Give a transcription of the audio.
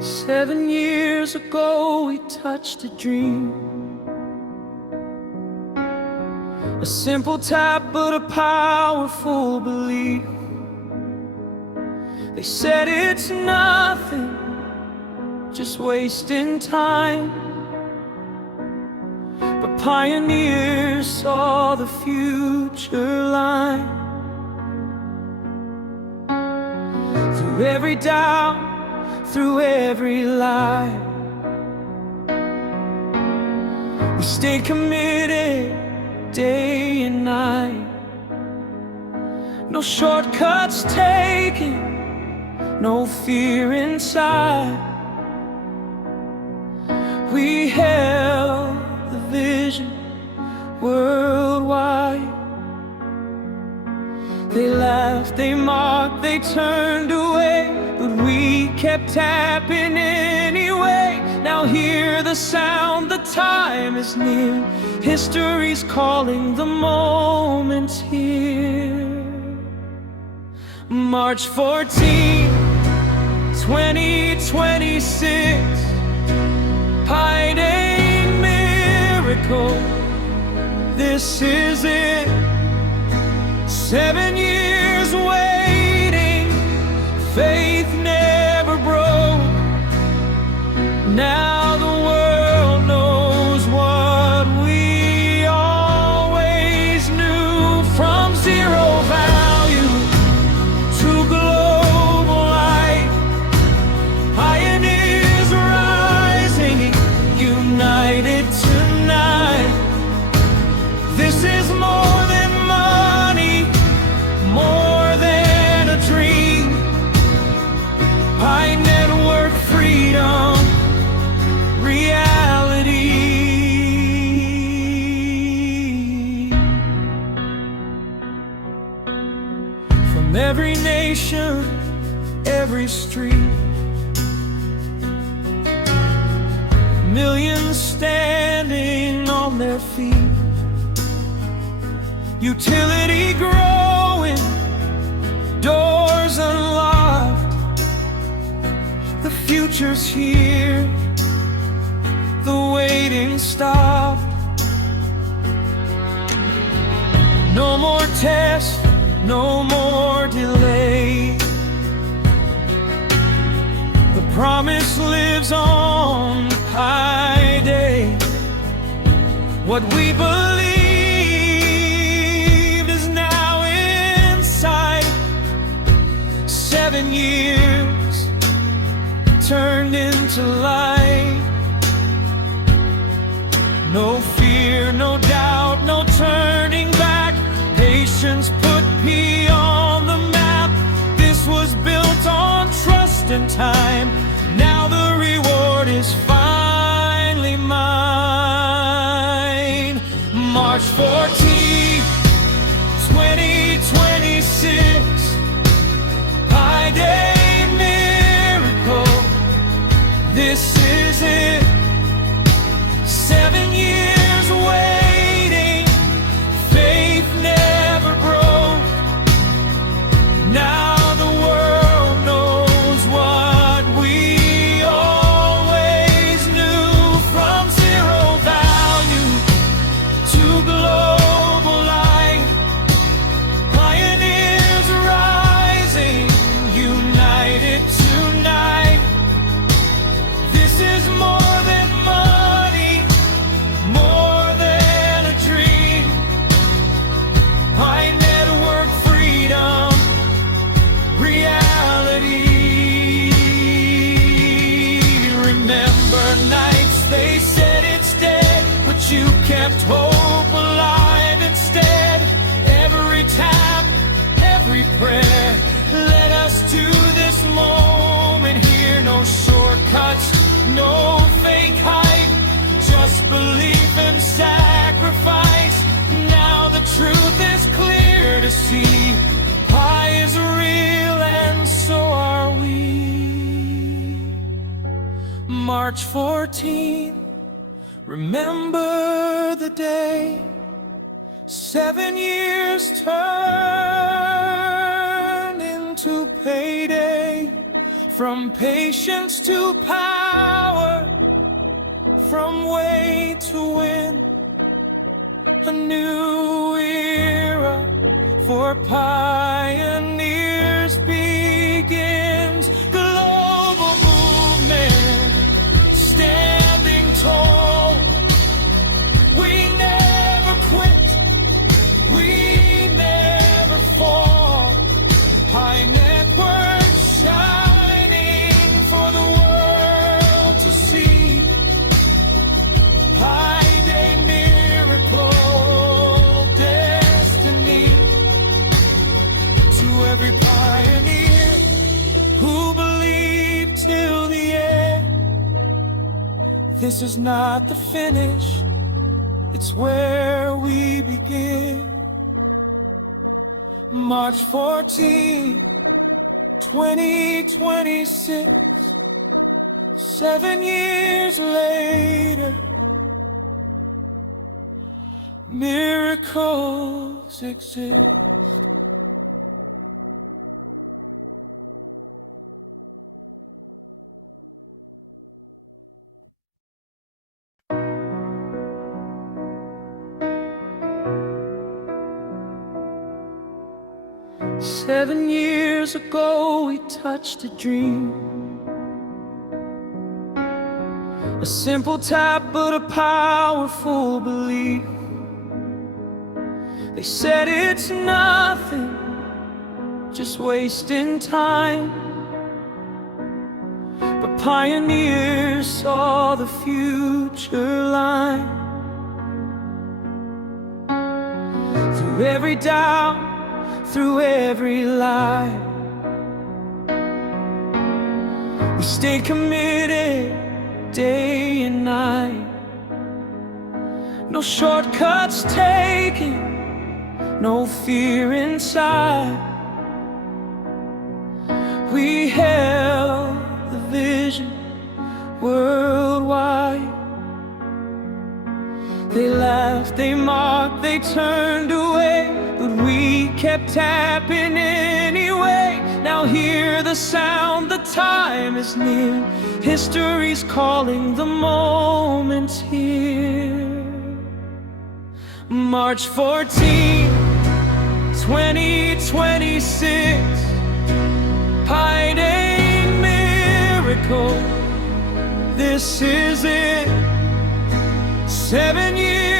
7 years ago we touched a dream, a simple tap but a powerful belief. They said it's nothing, just wasting time, but pioneers saw the future line. Through every doubt, through every lie, we stayed committed day and night. No shortcuts taken, no fear inside. We held the vision worldwide. They laughed, they mocked, they turned away, but we kept tapping anyway. Now hear the sound, the time is near. History's calling, the moment's here. March 14, 2026, Pi Day miracle. This is it. 7 years waiting, faith never broke. Now the world knows what we always knew. From zero value to global life, pioneers rising, united tonight. This is more than money, more than a dream. Pi Network freedom, reality. From every nation, every street, millions standing on their feet. Utility growing, doors unlocked. The future's here, the waiting stopped. No more tests, no more delay. The promise lives on Pi Day. What we believe is now inside. 7 years turned into light. No fear, no doubt, no turning back. Patience put P on the map. This was built on trust and time. Now the reward is finally mine. March 14, 2026, Pi Day miracle. This is it. 7 years waiting, faith never broke. Now the world knows what we always knew. From zero value to global life, pioneers rising, united tonight. This is more than money, more than a dream. Pi Network freedom, reality. Remember nights they said it's dead, but you kept hope alive instead. Every tap, every prayer led us to this moment here. No shortcuts, no fake hype, just belief and sacrifice. Now the truth is clear to see. Pi is real and so are we. March 14, remember the day. 7 years turned into payday. From patience to power, from way to win, a new era for pioneers begins. Global movement, standing tall. We never quit, we never fall. High network shining for the world to see. High day miracle destiny. To every pioneer who believed till the end, this is not the finish, it's where we begin. March 14, 2026, 7 years later, miracles exist. Seven years ago we touched a dream, a simple tap but a powerful belief. They said it's nothing, just wasting time, but pioneers saw the future line. Through every doubt, through every lie, we stayed committed day and night. No shortcuts taken, no fear inside. We held the vision worldwide. They laughed, they mocked, they turned away, but we kept tapping anyway. Now hear the sound, the time is near. History's calling, the moment's here. March 14, 2026, Pi Day miracle. This is it. 7 years